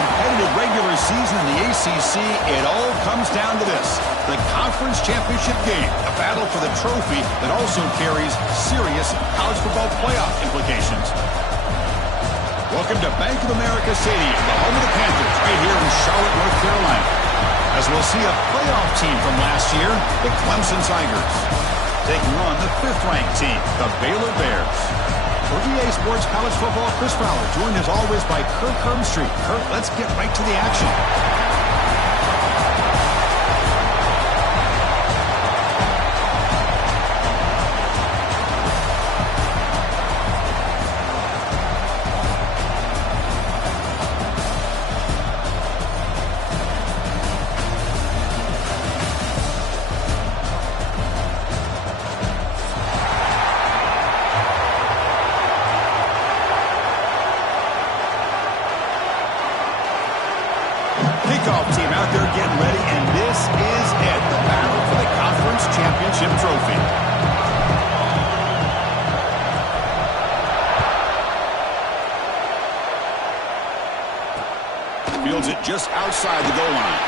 competitive regular season in the ACC, it all comes down to this: the conference championship game, a battle for the trophy that also carries serious college football playoff implications. Welcome to Bank of America Stadium, the home of the Panthers, right here in Charlotte, North Carolina, as we'll see a playoff team from last year, the Clemson Tigers, taking on the 5th-ranked team, the Baylor Bears. For EA Sports College Football, Chris Fowler, joined as always by Kirk Herbstreit. Kirk, let's get right to the action. Kickoff team out there getting ready, and this is it, the battle for the conference championship trophy. Fields it just outside the goal line.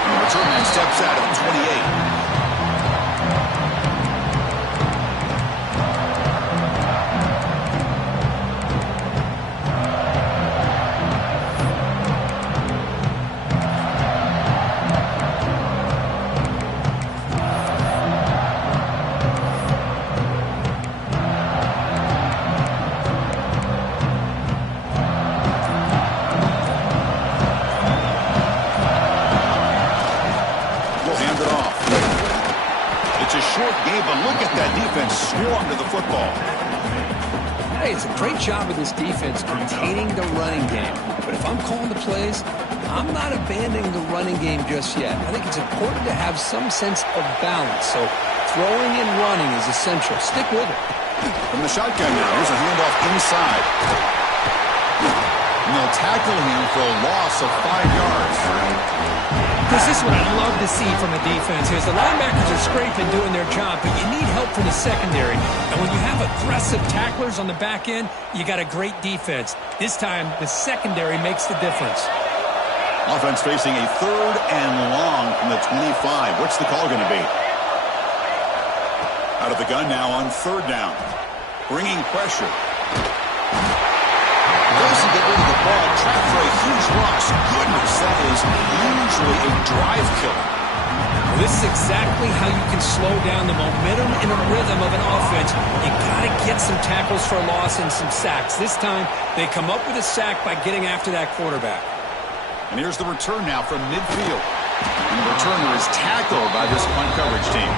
And the return man steps out at the 28. But look at that defense swarm to the football. Hey, it's a great job of this defense containing the running game. But if I'm calling the plays, I'm not abandoning the running game just yet. I think it's important to have some sense of balance. So throwing and running is essential. Stick with it. From the shotgun now, here's a handoff inside. And they'll tackle him for a loss of 5 yards. This is what I love to see from a defense. Is the linebackers are scraping, doing their job, but you need help from the secondary. And when you have aggressive tacklers on the back end, you got a great defense. This time, the secondary makes the difference. Offense facing a 3rd and long from the 25. What's the call going to be? Out of the gun now on 3rd down. Bringing pressure. Doesn't get rid of the ball, trapped for a huge loss. Goodness, that is usually a drive killer. Well, this is exactly how you can slow down the momentum and the rhythm of an offense. You got to get some tackles for a loss and some sacks. This time, they come up with a sack by getting after that quarterback. And here's the return now from midfield. And the returner is tackled by this punt coverage team.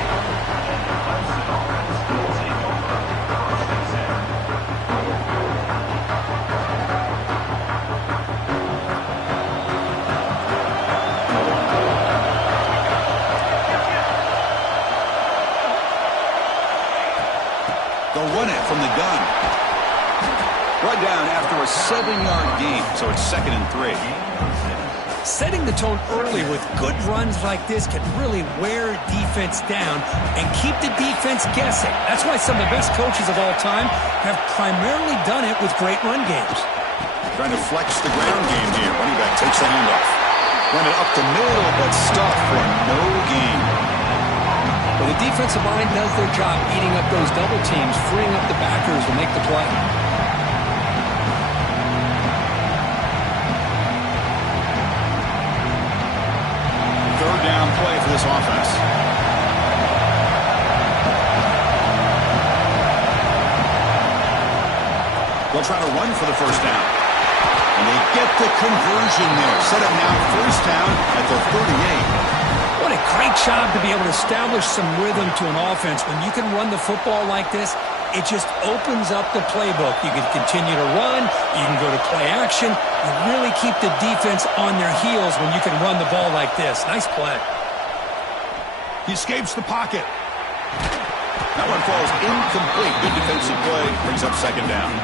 They'll run it from the gun. Brought down after a 7-yard gain, so it's 2nd and 3. Setting the tone early with good runs like this can really wear defense down and keep the defense guessing. That's why some of the best coaches of all time have primarily done it with great run games. Trying to flex the ground game here. Running back takes the handoff. Run it up the middle, but stuffed for no gain. Well, the defensive line does their job eating up those double teams, freeing up the backers to make the play. Third down play for this offense. They'll try to run for the 1st down. And they get the conversion there. Set up now 1st down at the 38. What a great job to be able to establish some rhythm to an offense. When you can run the football like this, it just opens up the playbook. You can continue to run. You can go to play action. You really keep the defense on their heels when you can run the ball like this. Nice play. He escapes the pocket. That one falls incomplete. Good defensive play. Brings up 2nd down.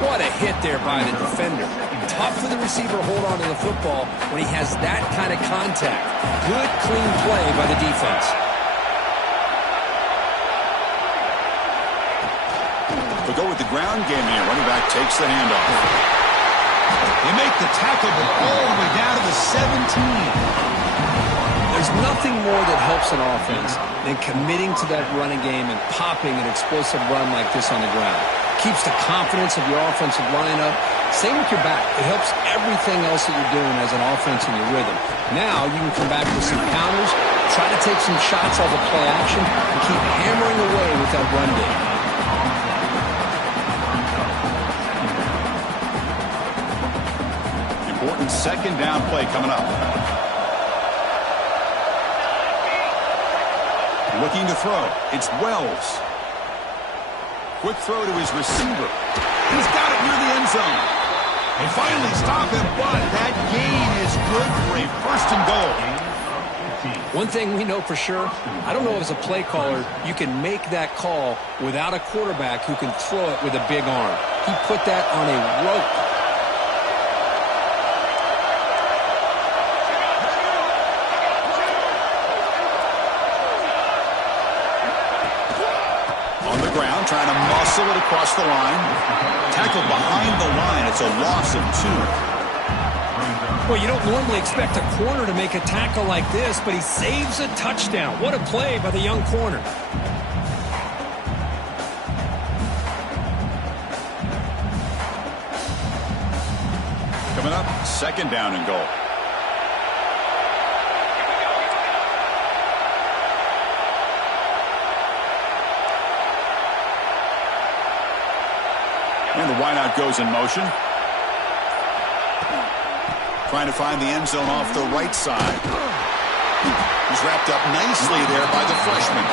What a hit there by the defender. Tough for the receiver to hold on to the football when he has that kind of contact. Good, clean play by the defense. We'll go with the ground game here. Running back takes the handoff. They make the tackle, but all the way down to the 17. There's nothing more that helps an offense than committing to that running game and popping an explosive run like this on the ground. Keeps the confidence of your offensive line up. Same with your back. It helps everything else that you're doing as an offense in your rhythm. Now you can come back with some counters, try to take some shots off of play action, and keep hammering away with that run game. Important second down play coming up. Looking to throw. It's Wells. Quick throw to his receiver. He's got it near the end zone. They finally stop him, but that gain is good for a first and goal. One thing we know for sure, I don't know as a play caller, you can make that call without a quarterback who can throw it with a big arm. He put that on a rope. Trying to muscle it across the line. Tackled behind the line. It's a loss of 2. Well, you don't normally expect a corner to make a tackle like this, but he saves a touchdown. What a play by the young corner. Coming up, second down and goal. And the wideout goes in motion. Trying to find the end zone off the right side. He's wrapped up nicely there by the freshman.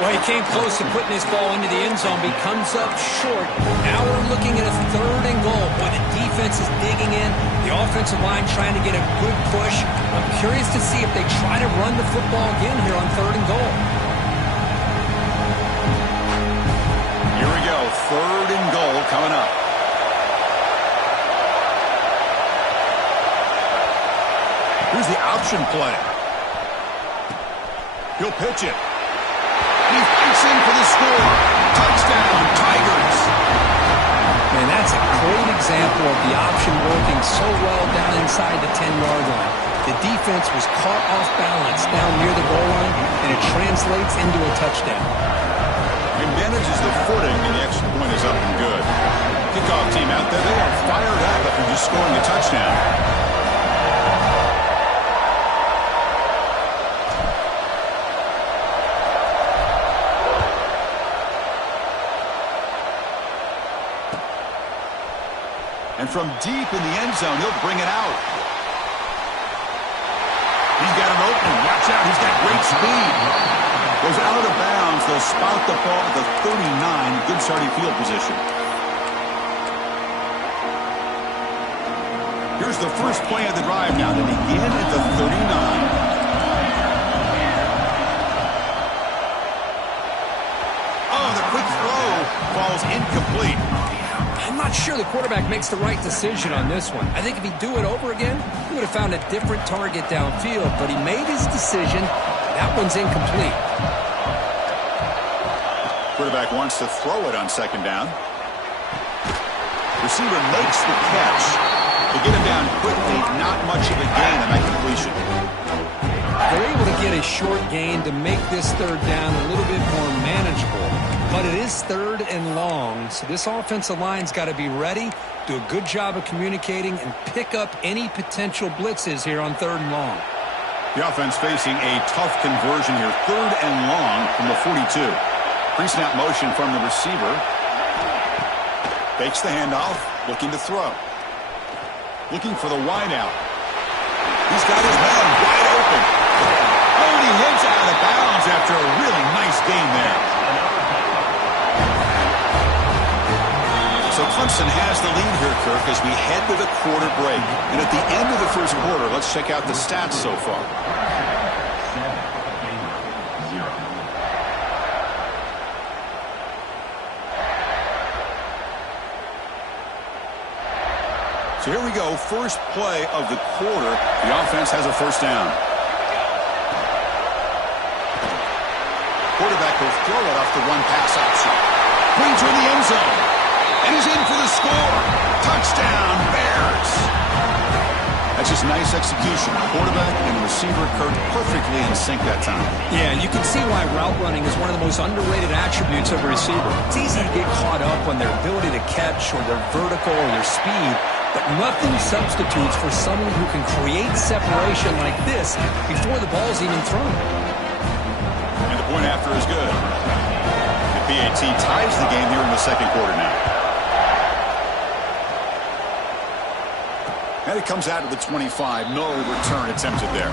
Well, he came close to putting his ball into the end zone, but he comes up short. Now we're looking at a third and goal. Boy, the defense is digging in. The offensive line trying to get a good push. I'm curious to see if they try to run the football again here on third and goal. Here we go, third and goal coming up. Here's the option play. He'll pitch it. He fights in for the score. Touchdown, Tigers. Man, that's a great example of the option working so well down inside the 10-yard line. The defense was caught off balance down near the goal line, and it translates into a touchdown. He manages the footing, and the extra point is up and good. Kickoff team out there, they are fired up after just scoring a touchdown. And from deep in the end zone, he'll bring it out. He's got an opening. Watch out, he's got great speed. Goes out of bounds. They'll spot the ball at the 39. Good starting field position. Here's the first play of the drive now. They begin at the 39. Oh, the quick throw falls incomplete. I'm not sure the quarterback makes the right decision on this one. I think if he'd do it over again, he would have found a different target downfield, but he made his decision. That one's incomplete. Quarterback wants to throw it on second down. Receiver makes the catch. They get him down quickly. Not much of a gain on that completion. They're able to get a short gain to make this third down a little bit more manageable. But it is third and long, so this offensive line's got to be ready, do a good job of communicating, and pick up any potential blitzes here on third and long. The offense facing a tough conversion here. Third and long from the 42. Pre-snap motion from the receiver. Fakes the handoff, looking to throw. Looking for the wideout. He's got his man wide open. Oh, and he hits out of bounds after a really nice gain there. So Clemson has the lead here, Kirk, as we head to the quarter break. And at the end of the first quarter, let's check out the stats so far. So here we go, first play of the quarter. The offense has a first down. Quarterback will throw it off the run pass option. Brings her in the end zone. And he's in for the score. Touchdown, Bears. That's just nice execution. Quarterback and receiver occurred perfectly in sync that time. Yeah, you can see why route running is one of the most underrated attributes of a receiver. It's easy to get caught up on their ability to catch or their vertical or their speed, but nothing substitutes for someone who can create separation like this before the ball's even thrown. And the point after is good. The PAT ties the game here in the second quarter now. And it comes out of the 25. No return attempted there.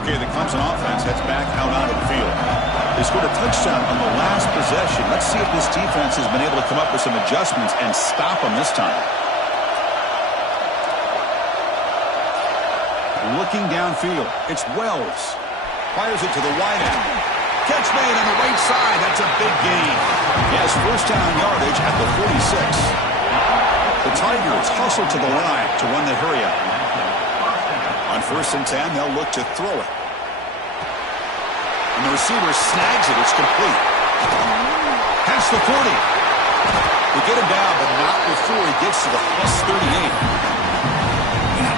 Okay, the Clemson offense heads back out onto the field. They scored a touchdown on the last possession. Let's see if this defense has been able to come up with some adjustments and stop them this time. Looking downfield, it's Wells. Fires it to the wide end. Catch made on the right side. That's a big gain. He has first down yardage at the 46. The Tigers hustle to the line to run the hurry up. On 1st and 10, they'll look to throw it. And the receiver snags it. It's complete. Past the 40. They get him down, but not before he gets to the plus 38.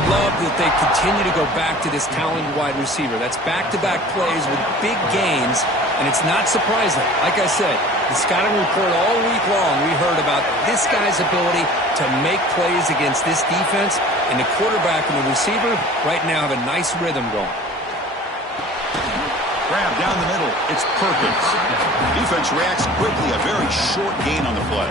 Love that they continue to go back to this talented wide receiver. That's back-to-back plays with big gains, and it's not surprising. Like I said, the scouting report all week long, we heard about this guy's ability to make plays against this defense, and the quarterback and the receiver right now have a nice rhythm going. Grab down the middle. It's Perkins. Defense reacts quickly. A very short gain on the play.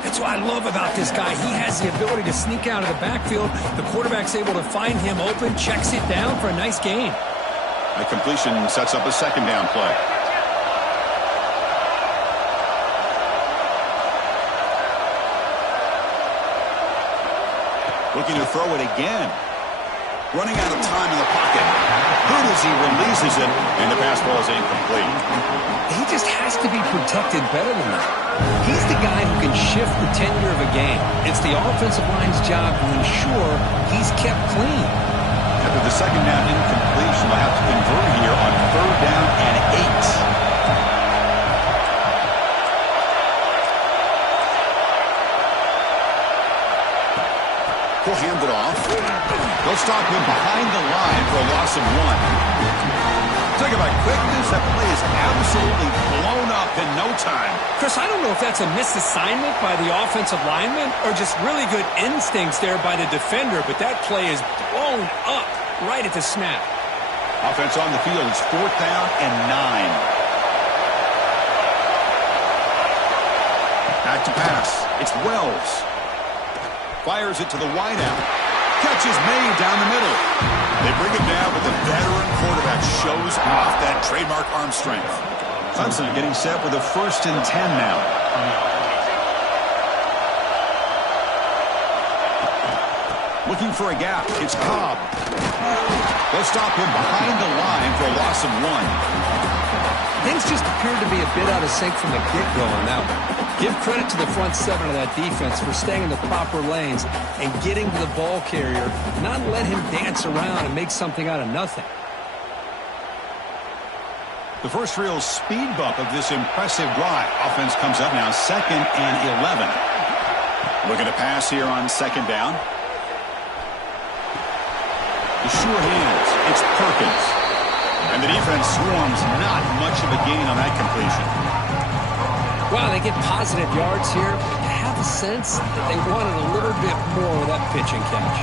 That's what I love about this guy. He has the ability to sneak out of the backfield. The quarterback's able to find him open, checks it down for a nice gain. A completion sets up a second down play. Looking to throw it again. Running out of time in the pocket. Good as he releases it, and the pass ball is incomplete. He just has to be protected better than that. He's the guy who can shift the tenure of a game. It's the offensive line's job to ensure he's kept clean. After the second down incompletion, they'll have to convert here on 3rd down and 8. He'll hand it off. They'll stop him behind the line for a loss of 1. Talk about quickness. That play is absolutely blown up in no time. Chris, I don't know if that's a misassignment by the offensive lineman or just really good instincts there by the defender, but that play is blown up right at the snap. Offense on the field. It's 4th down and 9. Back to pass. It's Wells. Fires it to the wideout. Catch is made down the middle. They bring it down, but the veteran quarterback shows off that trademark arm strength. Clemson getting set with a 1st and 10 now. Looking for a gap. It's Cobb. They'll stop him behind the line for a loss of 1. Things just appeared to be a bit out of sync from the get-go on that one. Give credit to the front 7 of that defense for staying in the proper lanes and getting to the ball carrier, not let him dance around and make something out of nothing. The first real speed bump of this impressive drive. Offense comes up now 2nd and 11. Looking to pass here on 2nd down. The sure hands. It's Perkins. And the defense swarms. Not much of a gain on that completion. Wow, they get positive yards here. I have a sense that they wanted a little bit more with that pitch and catch.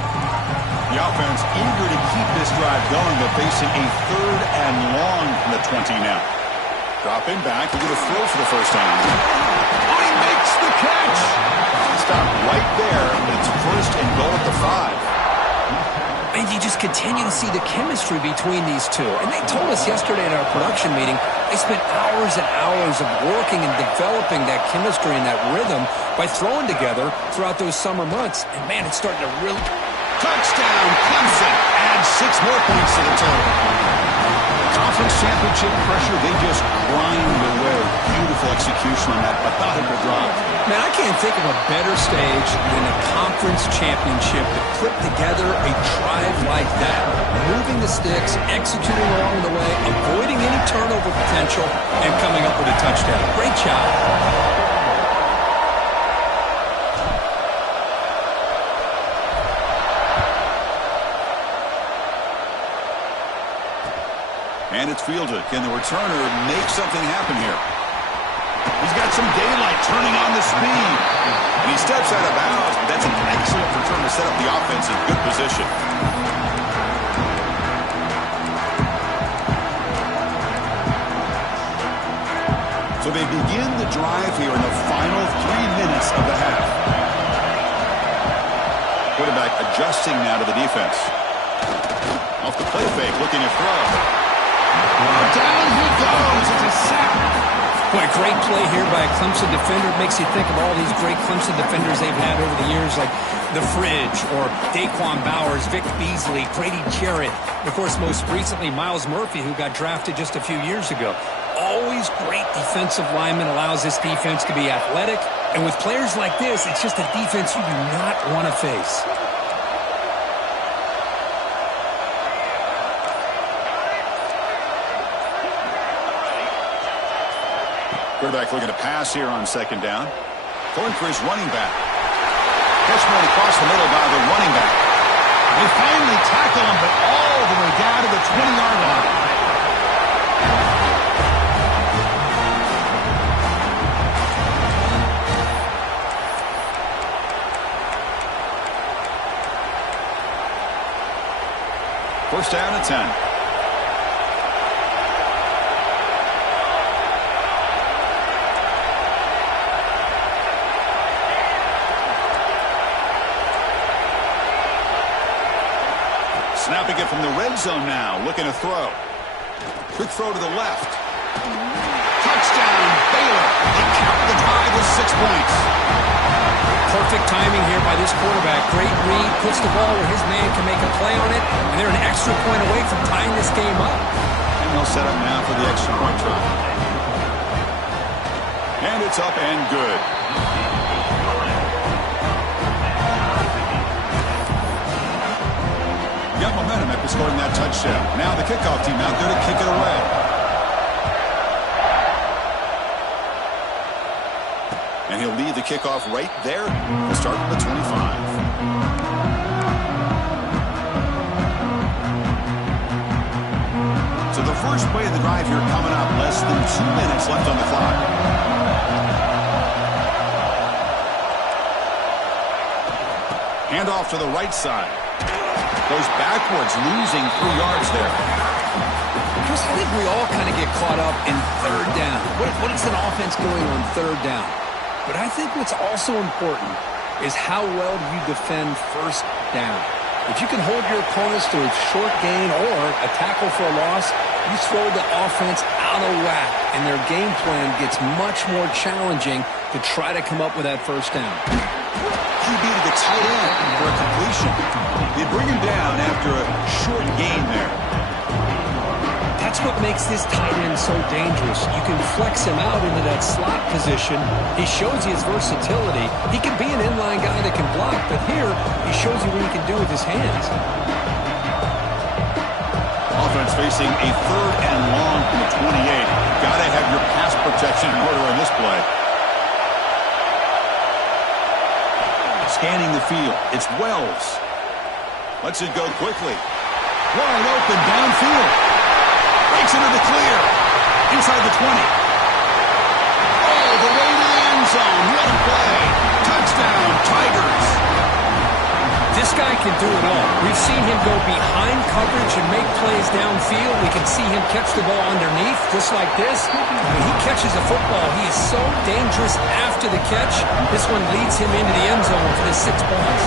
The offense eager to keep this drive going, but facing a 3rd and long from the 20 now. Dropping back, he's going to throw for the first time. Oh, he makes the catch! Stop right there, but it's 1st and goal at the 5. And you just continue to see the chemistry between these two. And they told us yesterday at our production meeting, they spent hours and hours of working and developing that chemistry and that rhythm by throwing together throughout those summer months. And, man, it's starting to really... Touchdown, Clemson. Add 6 more points to the total. Conference championship pressure, they just grind away. beautiful execution on that methodical drive. Man, I can't think of a better stage than a conference championship to put together a drive like that. Moving the sticks, executing along the way, avoiding any turnover potential, and coming up with a touchdown. Great job. And it's fielded. Can the returner make something happen here? He's got some daylight turning on the speed. And he steps out of bounds. But that's an excellent return to set up the offense in good position. So they begin the drive here in the final 3 minutes of the half. Quarterback adjusting now to the defense. Off the play fake, looking to throw. Down he goes. It's a sack. Boy, great play here by a Clemson defender. It makes you think of all these great Clemson defenders they've had over the years, like The Fridge or Daquan Bowers, Vic Beasley, Grady Jarrett, and of course, most recently, Miles Murphy, who got drafted just a few years ago. Always great defensive lineman, allows this defense to be athletic. And with players like this, it's just a defense you do not want to face. Quarterback looking to pass here on second down. Going for his running back. Catch made across the middle by the running back. They finally tackle him, but all the way down to the 20-yard line. First down and 10. Snapping it from the red zone now, looking to throw. Quick throw to the left. Touchdown, Baylor. They count the drive with 6 points. Perfect timing here by this quarterback. Great read, puts the ball where his man can make a play on it, and they're an extra point away from tying this game up. And they'll set up now for the extra point try. And it's up and good. Got momentum after scoring that touchdown. Now the kickoff team out there to kick it away. And he'll lead the kickoff right there. He'll start from the 25. So the first play of the drive here coming up. Less than 2 minutes left on the clock. Handoff to the right side. Goes backwards, losing 3 yards there. Chris, I think we all kind of get caught up in third down. What is an offense doing on third down? But I think what's also important is how well do you defend first down. If you can hold your opponents to a short gain or a tackle for a loss, you throw the offense out of whack, and their game plan gets much more challenging to try to come up with that first down. QB to the tight end for a completion. They bring him down after a short gain there. That's what makes this tight end so dangerous. You can flex him out into that slot position. He shows you his versatility. He can be an inline guy that can block, but here he shows you what he can do with his hands. Offense facing a third and long from the 28. Got to have your pass protection in order on this play. Scanning the field. It's Wells. Lets it go quickly. Wide open downfield. Breaks into the clear. Inside the 20. All the way to the end zone. What a play. Touchdown, Tigers. This guy can do it all. We've seen him go behind coverage and make plays downfield. We can see him catch the ball underneath, just like this. When he catches a football, he is so dangerous after the catch. This one leads him into the end zone for the 6 points.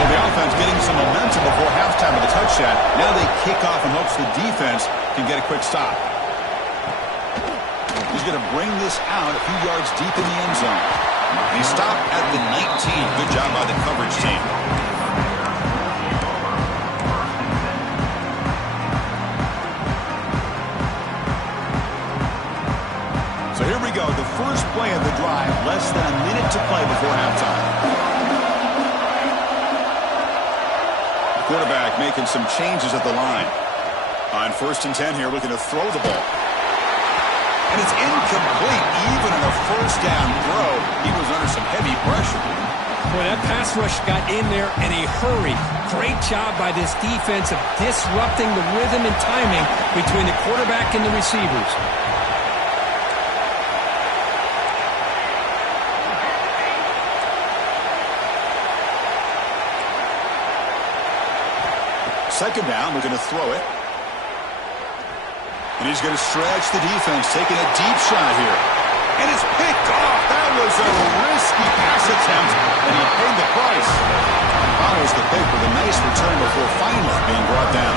So the offense getting some momentum before halftime with a touchdown. Now they kick off in hopes the defense can get a quick stop. He's going to bring this out a few yards deep in the end zone. He stopped at the 19. Good job by the coverage team. So here we go. Quarterback making some changes at the line. On 1st and 10 here, looking to throw the ball. And it's incomplete. Even in a first down throw, he was under some heavy pressure. Boy, that pass rush got in there in a hurry. Great job by this defense of disrupting the rhythm and timing between the quarterback and the receivers. Second down, we're going to throw it. And he's going to stretch the defense, taking a deep shot here. And it's picked off. That was a risky pass attempt, and he paid the price. Follows the pick with a nice return before finally being brought down.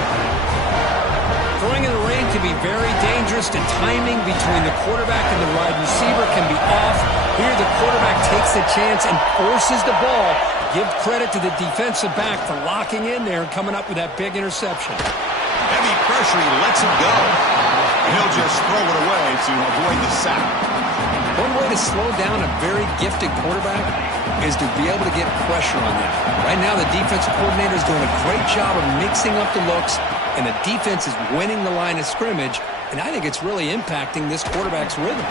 Throwing in the rain can be very dangerous. The timing between the quarterback and the wide receiver can be off. Here the quarterback takes the chance and forces the ball. Give credit to the defensive back for locking in there and coming up with that big interception. Heavy pressure, he lets it go. And he'll just throw it away to avoid the sack. One way to slow down a very gifted quarterback is to be able to get pressure on them. Right now, the defensive coordinator is doing a great job of mixing up the looks, and the defense is winning the line of scrimmage, and I think it's really impacting this quarterback's rhythm.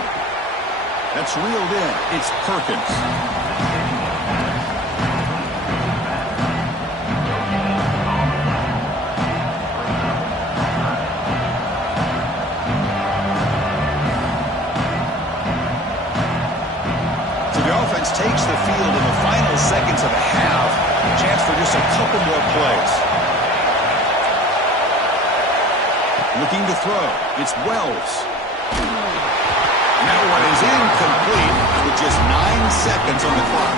That's reeled in. It's Perkins. Takes the field in the final seconds of a half. Chance for just a couple more plays. Looking to throw. It's Wells. And that one is incomplete with just 9 seconds on the clock.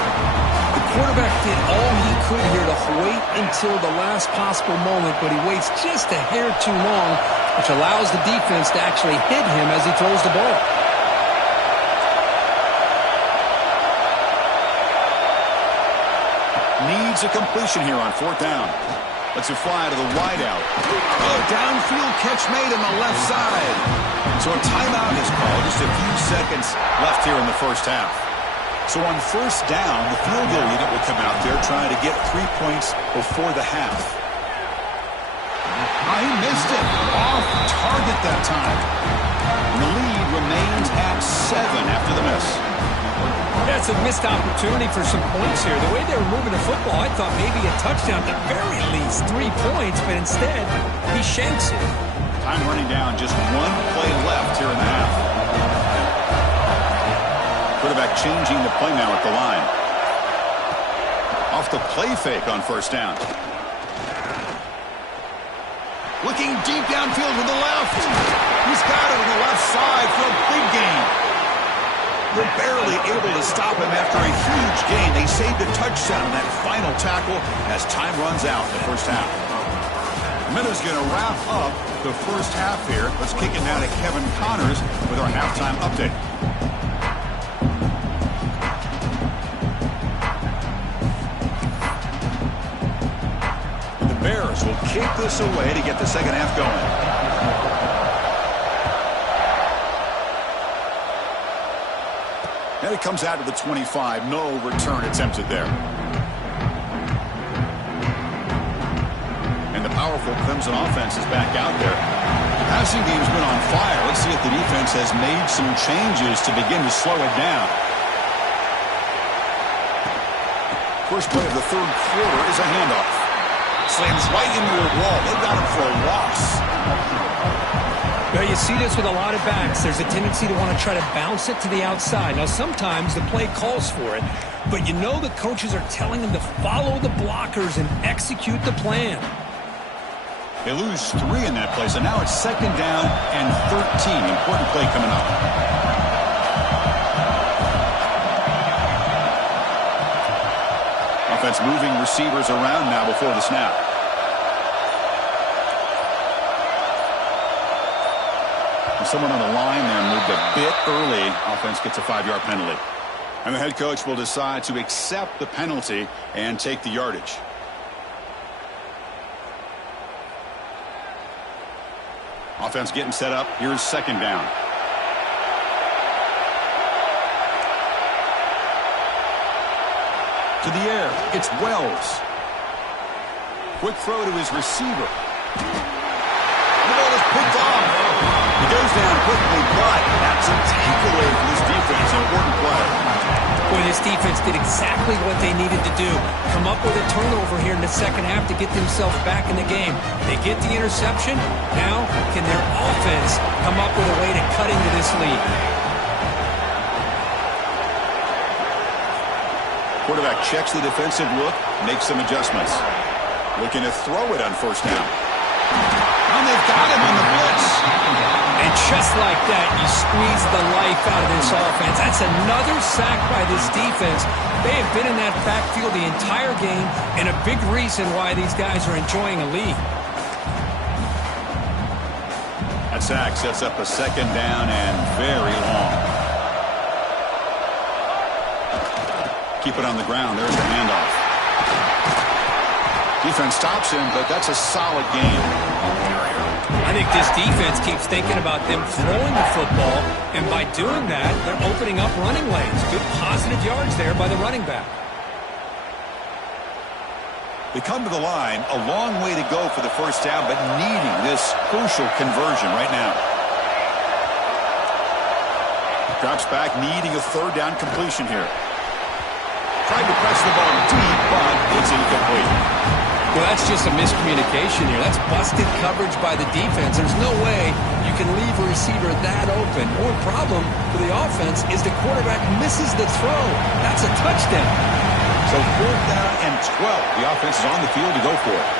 The quarterback did all he could here to wait until the last possible moment, but he waits just a hair too long, which allows the defense to actually hit him as he throws the ball. Needs a completion here on 4th down. Lets it fly to the wideout. Oh, downfield catch made on the left side. So a timeout is called. Just a few seconds left here in the first half. So on 1st down, the field goal unit will come out there trying to get 3 points before the half. Oh, he missed it. Off target that time. And the lead remains at 7 after the miss. That's a missed opportunity for some points here. The way they were moving the football, I thought maybe a touchdown, at the very least 3 points, but instead, he shanks it. Time running down, just 1 play left here in the half. Quarterback changing the play now at the line. Off the play fake on 1st down. Looking deep downfield with the left. He's got it on the left side for a big gain. They're barely able to stop him after a huge gain. They saved a touchdown in that final tackle as time runs out in the first half. Minutes going to wrap up the first half here. Let's kick it now to Kevin Connors with our halftime update. The Bears will kick this away to get the second half going. And it comes out to the 25. No return attempted there. And the powerful Clemson offense is back out there. The passing game's been on fire. Let's see if the defense has made some changes to begin to slow it down. First play of the 3rd quarter is a handoff. Slams right into a wall. They got him for a loss. Well, you see this with a lot of backs. There's a tendency to want to try to bounce it to the outside. Now, sometimes the play calls for it, but you know the coaches are telling them to follow the blockers and execute the plan. They lose 3 in that play, so now it's 2nd down and 13. Important play coming up. Offense moving receivers around now before the snap. Someone on the line there moved a bit early. Offense gets a 5-yard penalty. And the head coach will decide to accept the penalty and take the yardage. Offense getting set up. Here's 2nd down. To the air. It's Wells. Quick throw to his receiver. The ball is picked off. He goes down quickly, but that's a takeaway for this defense. An important play. Boy, this defense did exactly what they needed to do. Come up with a turnover here in the second half to get themselves back in the game. They get the interception. Now, can their offense come up with a way to cut into this lead? Quarterback checks the defensive look, makes some adjustments. Looking to throw it on first down. And they've got him on the blitz. And just like that, you squeeze the life out of this offense. That's another sack by this defense. They have been in that backfield the entire game, and a big reason why these guys are enjoying a lead. That sack sets up a second down and very long. Keep it on the ground. There's the handoff. Defense stops him, but that's a solid game. I think this defense keeps thinking about them throwing the football, and by doing that, they're opening up running lanes. Good positive yards there by the running back. They come to the line, a long way to go for the first down, but needing this crucial conversion right now. Drops back, needing a third down completion here. Tried to press the ball deep, but it's incomplete. Well, that's just a miscommunication here. That's busted coverage by the defense. There's no way you can leave a receiver that open. One problem for the offense is the quarterback misses the throw. That's a touchdown. So 4th down and 12. The offense is on the field to go for it.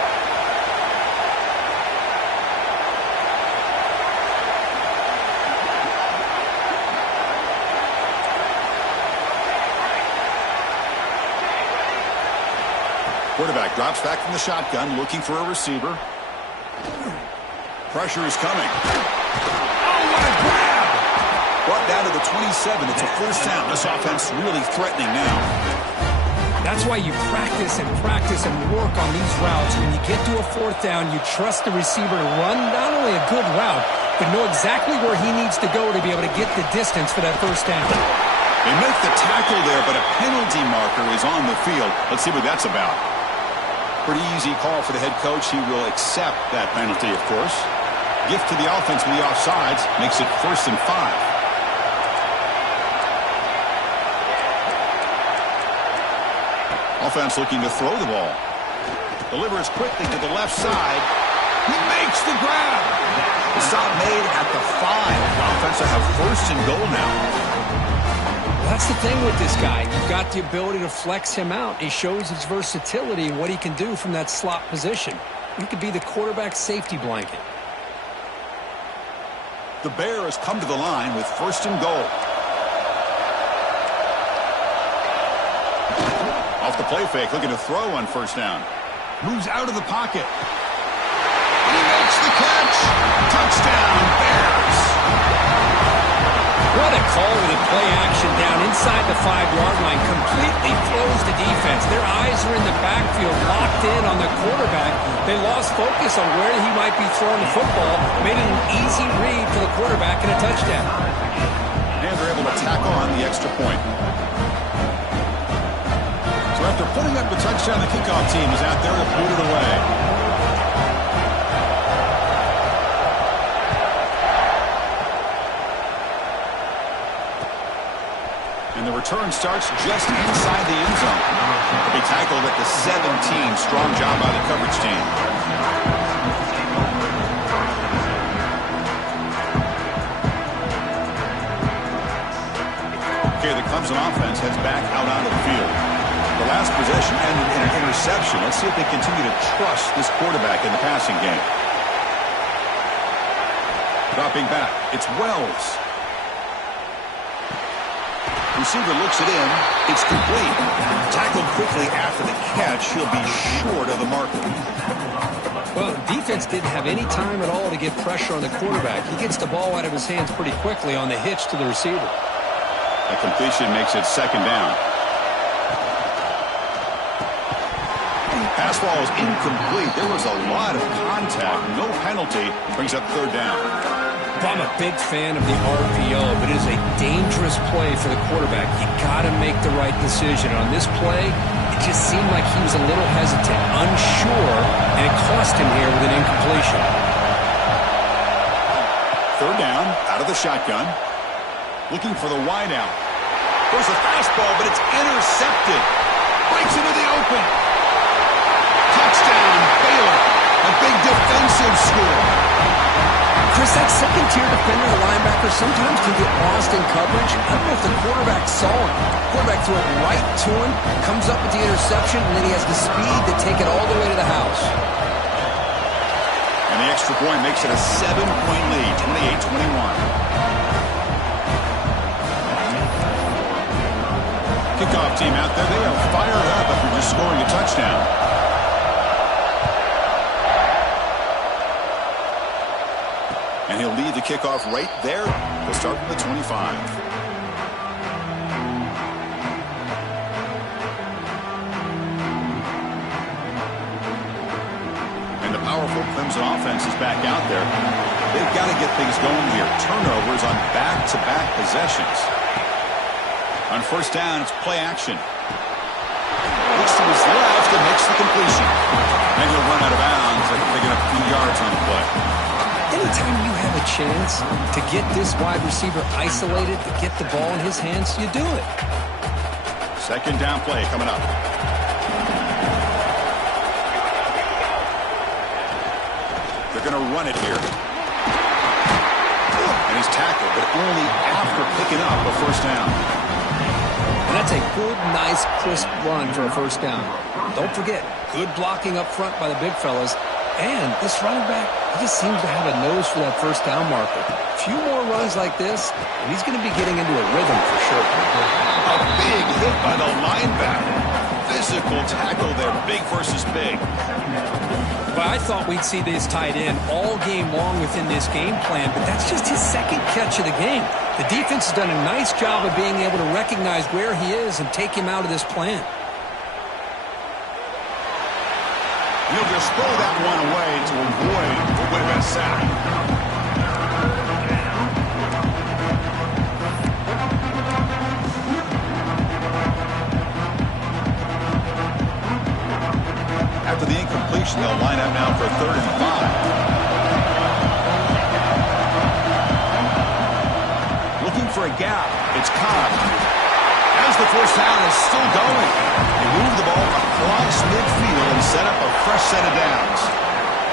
Quarterback drops back from the shotgun, looking for a receiver. Pressure is coming. Oh, what a grab! Brought down to the 27. It's a first down. This offense really threatening now. That's why you practice and work on these routes. When you get to a 4th down, you trust the receiver to run not only a good route, but know exactly where he needs to go to be able to get the distance for that first down. They make the tackle there, but a penalty marker is on the field. Let's see what that's about. Pretty easy call for the head coach. He will accept that penalty, of course. Gift to the offense with the offsides makes it 1st and 5. Offense looking to throw the ball. Delivers quickly to the left side. He makes the grab. The stop made at the 5. The offense will have 1st and goal now. That's the thing with this guy. You've got the ability to flex him out. He shows his versatility and what he can do from that slot position. He could be the quarterback safety blanket. The Bears come to the line with 1st and goal. Off the play fake, looking to throw on first down. Moves out of the pocket. He makes the catch. Touchdown, Bears. What a call with a play action down inside the 5-yard line. Completely throws the defense. Their eyes are in the backfield, locked in on the quarterback. They lost focus on where he might be throwing the football. Made it an easy read for the quarterback and a touchdown. And they're able to tack on the extra point. So after putting up the touchdown, the kickoff team is out there to boot it away. And the return starts just inside the end zone. They tackled at the 17. Strong job by the coverage team. Okay, the Clemson offense heads back out onto the field. The last possession ended in an interception. Let's see if they continue to trust this quarterback in the passing game. Dropping back, it's Wells. Receiver looks it in. It's complete. Tackled quickly after the catch. He'll be short of the marker. Well, the defense didn't have any time at all to get pressure on the quarterback. He gets the ball out of his hands pretty quickly on the hitch to the receiver. A completion makes it second down. Pass ball is incomplete. There was a lot of contact. No penalty. Brings up third down. I'm a big fan of the RPO, but it is a dangerous play for the quarterback. You got to make the right decision. On this play, it just seemed like he was a little hesitant, unsure, and formation. Third down, out of the shotgun. Looking for the wide out. There's a fastball, but it's intercepted. Breaks into the open. Touchdown, Baylor. A big defensive score. Chris, that second-tier defender, the linebacker, sometimes can get lost in coverage. I don't know if the quarterback saw him. Quarterback threw it right to him, comes up with the interception, and then he has the speed to take it all the way to the house. And the extra point makes it a 7-point lead, 28-21. Kickoff team out there, they are fired up after just scoring a touchdown. And he'll lead the kickoff right there. He'll start from the 25. And the powerful Clemson offense is back out there. They've got to get things going here. Turnovers on back-to-back possessions. On first down, it's play action. Looks to his left and makes the completion. And he'll run out of bounds after picking up a few yards on the play. Anytime you have a chance to get this wide receiver isolated, to get the ball in his hands, you do it. Second down play coming up. They're going to run it here. And he's tackled, but only after picking up a first down. And that's a good, nice, crisp run for a first down. Don't forget, good blocking up front by the big fellas. And this running back, he just seems to have a nose for that first down marker. A few more runs like this, and he's going to be getting into a rhythm for sure. A big hit by the linebacker. Physical tackle there, big versus big. Well, I thought we'd see this tight end all game long within this game plan, but that's just his second catch of the game. The defense has done a nice job of being able to recognize where he is and take him out of this plan. He'll just throw that one away to avoid what would have been a sack. After the incompletion, they'll line up now for 3rd and 5. Looking for a gap. It's Cobb. As the first down is still going. They move the ball across midfield and set up a fresh set of downs.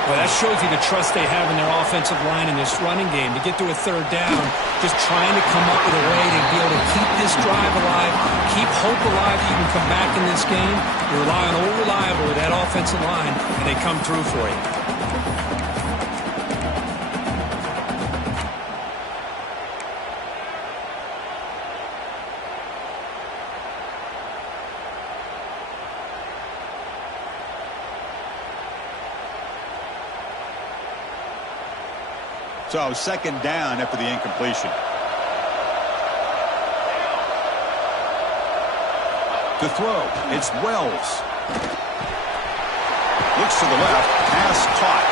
Well, that shows you the trust they have in their offensive line in this running game. To get to a 3rd down, just trying to come up with a way to be able to keep this drive alive, keep hope alive that you can come back in this game. You rely on old reliable with that offensive line, and they come through for you. So, second down after the incompletion. To throw, it's Wells. Looks to the left, pass caught.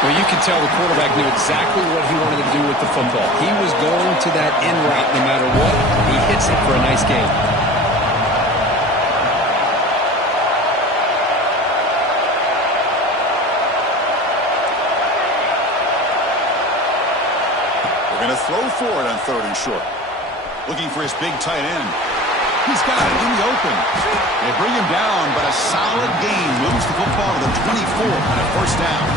Well, you can tell the quarterback knew exactly what he wanted to do with the football. He was going to that in route no matter what. He hits it for a nice gain. Going to throw for it on 3rd and short. Looking for his big tight end. He's got it in the open. They bring him down, but a solid gain moves the football to the 24 and a first down.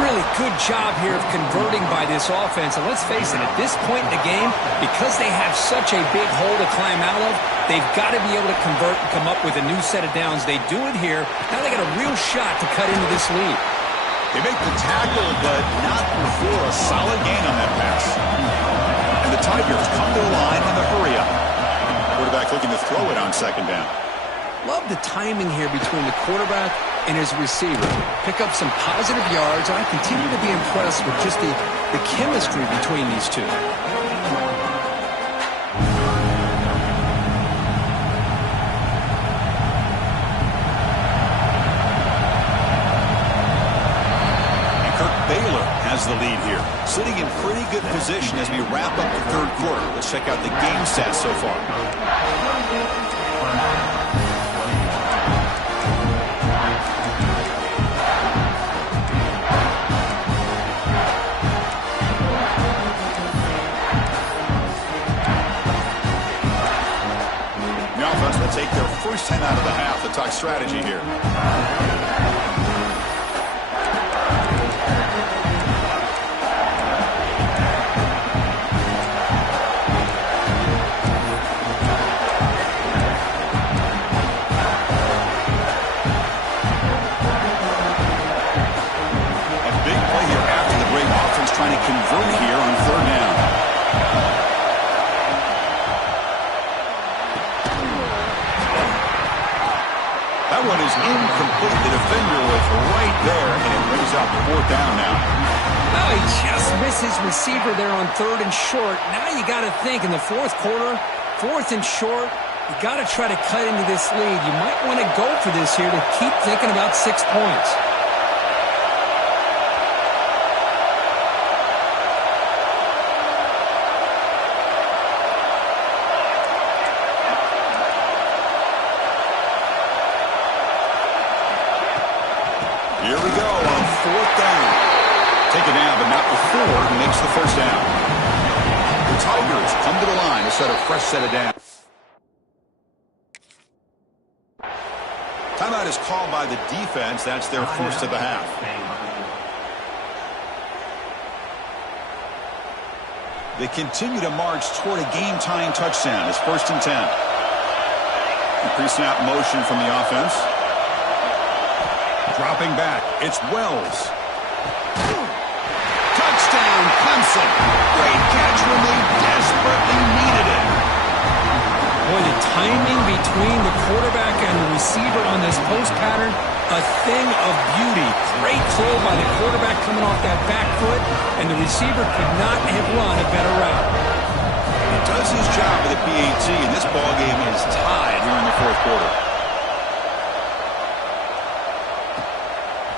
Really good job here of converting by this offense. And let's face it, at this point in the game, because they have such a big hole to climb out of, they've got to be able to convert and come up with a new set of downs. They do it here. Now they got a real shot to cut into this lead. They make the tackle, but not before a solid gain on that pass. And the Tigers come to the line in the hurry-up. Quarterback looking to throw it on 2nd down. Love the timing here between the quarterback and his receiver. Pick up some positive yards, and I continue to be impressed with just the chemistry between these two. Baylor has the lead here, sitting in pretty good position as we wrap up the 3rd quarter. Let's check out the game stats so far. out of the half. The talk strategy here. Trying to convert here on third down. That one is incomplete. The defender was right there, and it brings up fourth down now. Oh, he just missed his receiver there on third and short. Now you got to think in the fourth quarter, fourth and short, you got to try to cut into this lead. You might want to go for this here to keep thinking about 6 points. Here we go on fourth down. Take it down, but not before he makes the first down. The Tigers come to the line to set a fresh set of downs. Timeout is called by the defense. That's their first of the half. They continue to march toward a game-tying touchdown. It's 1st and 10. Pre-snap motion from the offense. Dropping back, it's Wells. Touchdown, Clemson. Great catch when they desperately needed it. Boy, the timing between the quarterback and the receiver on this post pattern, a thing of beauty. Great throw by the quarterback coming off that back foot, and the receiver could not have run a better route. He does his job with the PAT, and this ballgame is tied here in the fourth quarter.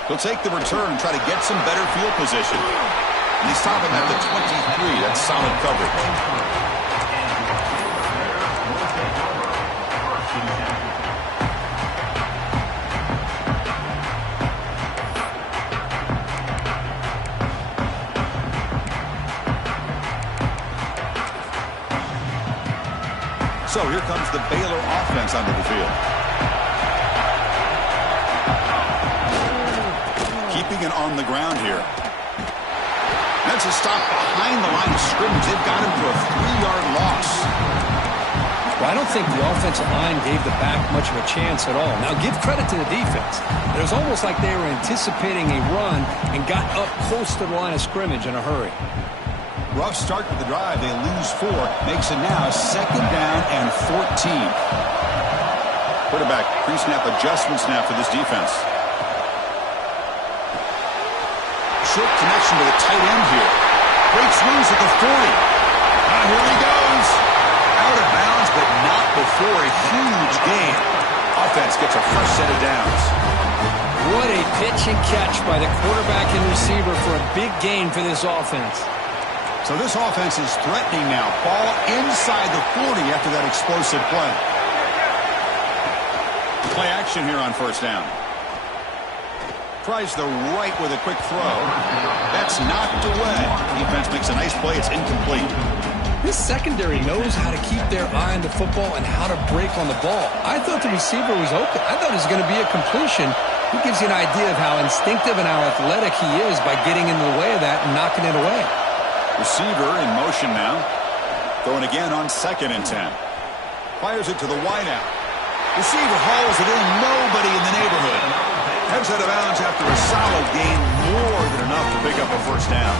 He'll take the return and try to get some better field position. And he's stopping at the 23. That's solid coverage. So here comes the Baylor offense onto the field. Keeping it on the ground here. That's a stop behind the line of scrimmage. They've got him for a 3-yard loss. Well, I don't think the offensive line gave the back much of a chance at all. Now, give credit to the defense. It was almost like they were anticipating a run and got up close to the line of scrimmage in a hurry. Rough start to the drive. They lose 4. Makes it now 2nd down and 14. Quarterback pre-snap adjustment snap for this defense. Short connection to the tight end here. Breaks loose at the 40. Now here he goes. Out of bounds, but not before a huge gain. Offense gets a fresh set of downs. What a pitch and catch by the quarterback and receiver for a big gain for this offense. So this offense is threatening now. Ball inside the 40 after that explosive play. Play action here on first down. Tries the right with a quick throw. That's knocked away. Defense makes a nice play. It's incomplete. This secondary knows how to keep their eye on the football and how to break on the ball. I thought the receiver was open. I thought it was going to be a completion. It gives you an idea of how instinctive and how athletic he is by getting into the way of that and knocking it away. Receiver in motion now. Going again on 2nd and 10. Fires it to the wideout. Receiver hauls it in. Nobody in the neighborhood. Heads out of bounds after a solid gain, more than enough to pick up a first down.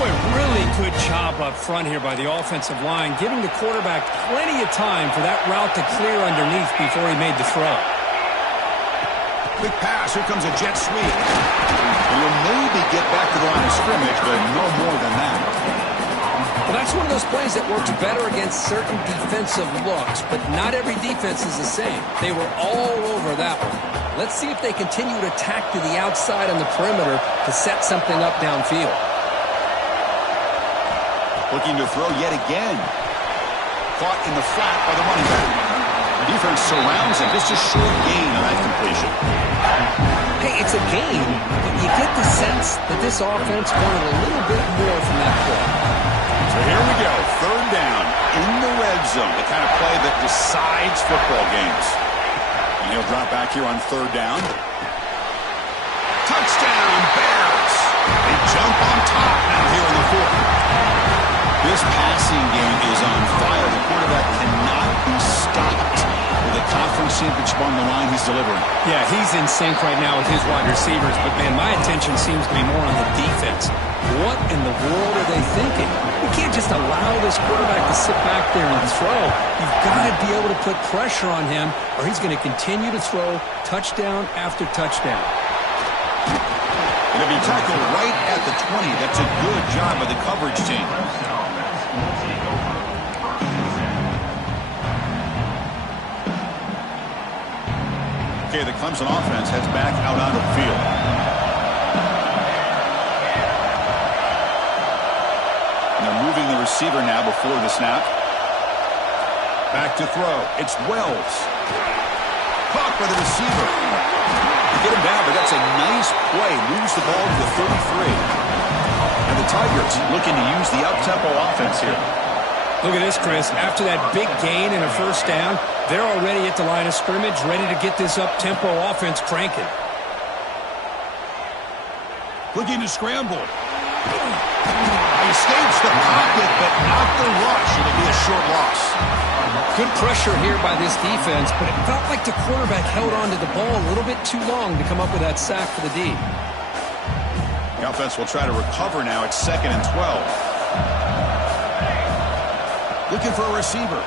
Boy, really good job up front here by the offensive line, giving the quarterback plenty of time for that route to clear underneath before he made the throw. Quick pass. Here comes a jet sweep. Will maybe get back to the line of scrimmage, but no more than that. Well, that's one of those plays that works better against certain defensive looks, but not every defense is the same. They were all over that one. Let's see if they continue to tack to the outside on the perimeter to set something up downfield. Looking to throw yet again. Caught in the flat by the running back. The defense surrounds him. Just a short gain on that completion. Hey, it's a gain, but you get the sense that this offense wanted a little bit more from that play. So here we go. 3rd down in the red zone. The kind of play that decides football games. He'll drop back here on third down. Touchdown, Bears. They jump on top now here in the fourth. This passing game is on fire. The quarterback cannot be stopped. With a conference championship on the line, he's delivering. Yeah, he's in sync right now with his wide receivers, but, man, my attention seems to be more on the defense. What in the world are they thinking? You can't just allow this quarterback to sit back there and throw. You've got to be able to put pressure on him, or he's going to continue to throw touchdown after touchdown. Going to be tackled right at the 20. That's a good job by the coverage team. Okay, the Clemson offense heads back out onto the field. And they're moving the receiver now before the snap. Back to throw. It's Wells. Caught by the receiver. Get him down, but that's a nice play. Moves the ball to the 33. And the Tigers looking to use the up-tempo offense here. Look at this, Chris. After that big gain and a first down, they're already at the line of scrimmage, ready to get this up-tempo offense cranking. Looking to scramble. He escapes the pocket, but not the rush. It'll be a short loss. Good pressure here by this defense, but it felt like the quarterback held on to the ball a little bit too long to come up with that sack for the D. The offense will try to recover now. It's 2nd and 12. Looking for a receiver.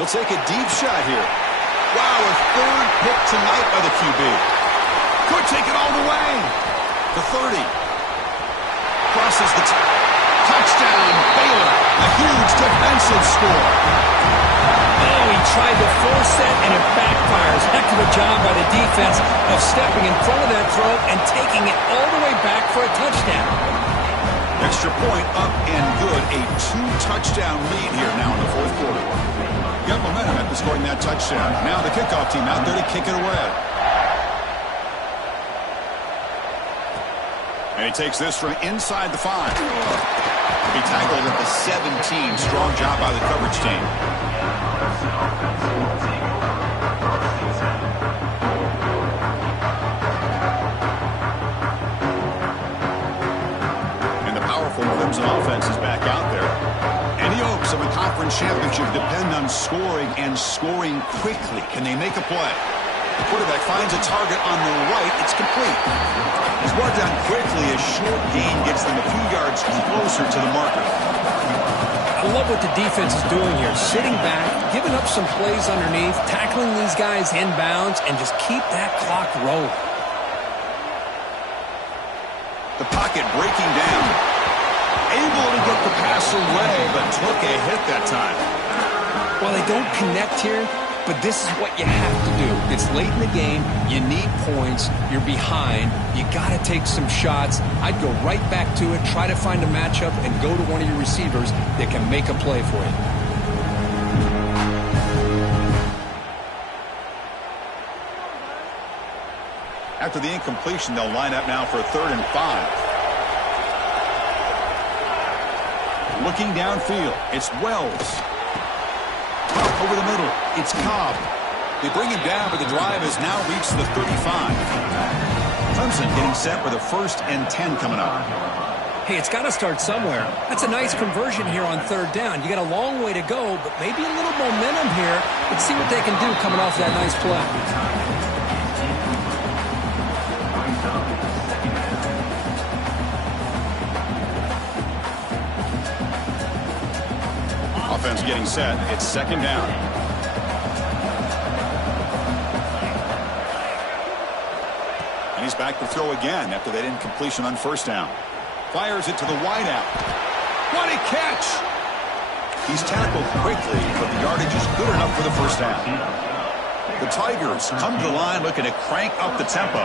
He'll take a deep shot here. Wow, a third pick tonight by the QB. Could take it all the way. The 30. Crosses the touchdown. Baylor. A huge defensive score. Oh, he tried to force that, and it backfires. Heck of a job by the defense of stepping in front of that throw and taking it all the way back for a touchdown. Extra point up and good. A 2-touchdown lead here now in the fourth quarter. Got momentum after scoring that touchdown. Now the kickoff team out there to kick it away. And he takes this from inside the 5. He tackled at the 17. Strong job by the coverage team. And the powerful Clemson offense is back out there. And the hopes of a conference championship depend on scoring and scoring quickly. Can they make a play? The quarterback finds a target on the right. It's complete. He's brought down quickly. A short gain gets them a few yards closer to the marker. I love what the defense is doing here. Sitting back, giving up some plays underneath, tackling these guys inbounds, and just keep that clock rolling. The pocket breaking down. Able to get the pass away, but took a hit that time. Well, they don't connect here, but this is what you have to do. It's late in the game. You need points. You're behind. You got to take some shots. I'd go right back to it, try to find a matchup, and go to one of your receivers that can make a play for you. After the incompletion, they'll line up now for a 3rd and 5. Looking downfield, it's Wells. Over the middle, it's Cobb. They bring him down, but the drive has now reached the 35. Clemson getting set for the 1st and 10 coming up. Hey, it's got to start somewhere. That's a nice conversion here on 3rd down. You got a long way to go, but maybe a little momentum here. Let's see what they can do coming off that nice play. Offense getting set. It's 2nd down. And he's back to throw again after that incompletion on 1st down. Fires it to the wideout. What a catch! He's tackled quickly, but the yardage is good enough for the 1st down. The Tigers come to the line looking to crank up the tempo.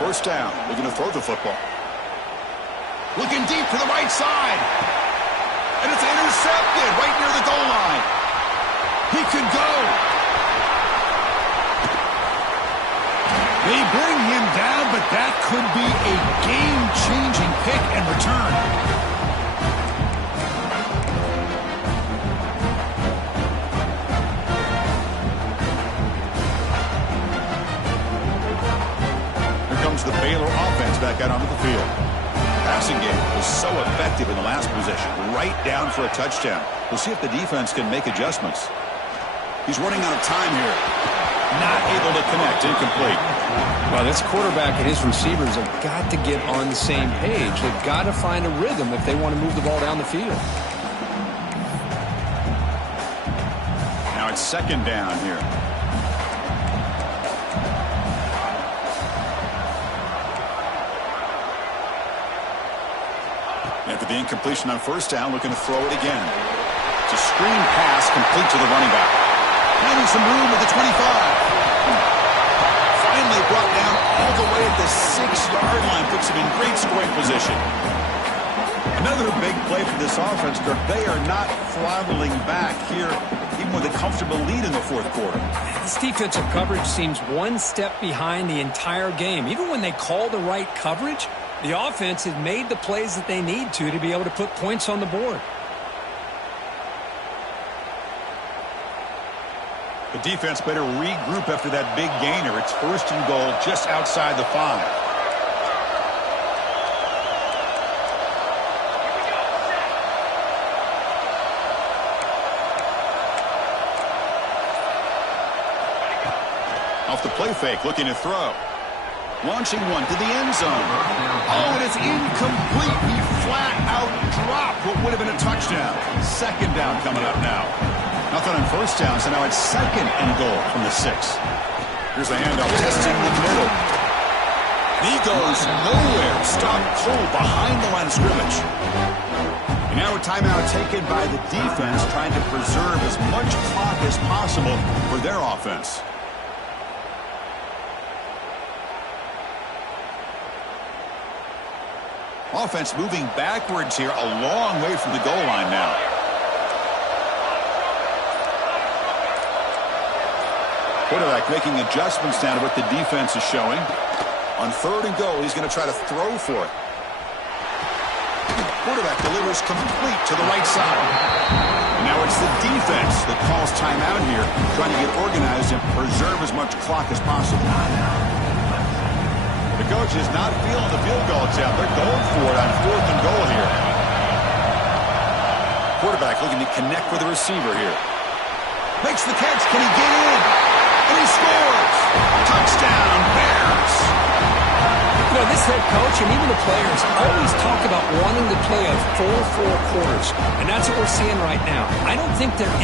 1st down. Looking to throw the football. Looking deep to the right side. And it's intercepted right near the goal line. He could go. They bring him down, but that could be a game-changing pick and return. comes the Baylor offense back out onto the field. Passing game was so effective in the last possession, right down for a touchdown. We'll see if the defense can make adjustments. He's running out of time here. Not able to connect. Incomplete. Well, this quarterback and his receivers have got to get on the same page. They've got to find a rhythm if they want to move the ball down the field. Now it's second down here. After the incompletion on first down, looking to throw it again. It's a screen pass complete to the running back. Finding some room at the 25. Finally brought down all the way at the 6-yard line. Puts him in great scoring position. Another big play for this offense, Kirk. They are not throttling back here, even with a comfortable lead in the fourth quarter. This defensive coverage seems one step behind the entire game. Even when they call the right coverage, the offense has made the plays that they need to be able to put points on the board. The defense better regroup after that big gainer. It's first and goal just outside the 5. Off the play fake, looking to throw. Launching one to the end zone. Oh, and it's incomplete. He flat out dropped what would have been a touchdown. Second down coming up now. Nothing on first down, so now it's second and goal from the 6. Here's the handoff, testing the middle. He goes nowhere. Stopped cold behind the line of scrimmage. And now a timeout taken by the defense, trying to preserve as much clock as possible for their offense. Offense moving backwards here, a long way from the goal line now. Quarterback making adjustments down to what the defense is showing. On third and goal, he's going to try to throw for it. Quarterback delivers complete to the right side. And now it's the defense that calls timeout here, trying to get organized and preserve as much clock as possible. The coach is not feeling the field goal attempt. They're going for it on fourth and goal here. Quarterback looking to connect with the receiver here. Makes the catch. Can he get in? And he scores. Touchdown, Bears. You know, this head coach and even the players always talk about wanting to play a full 4 quarters. And that's what we're seeing right now. I don't think they're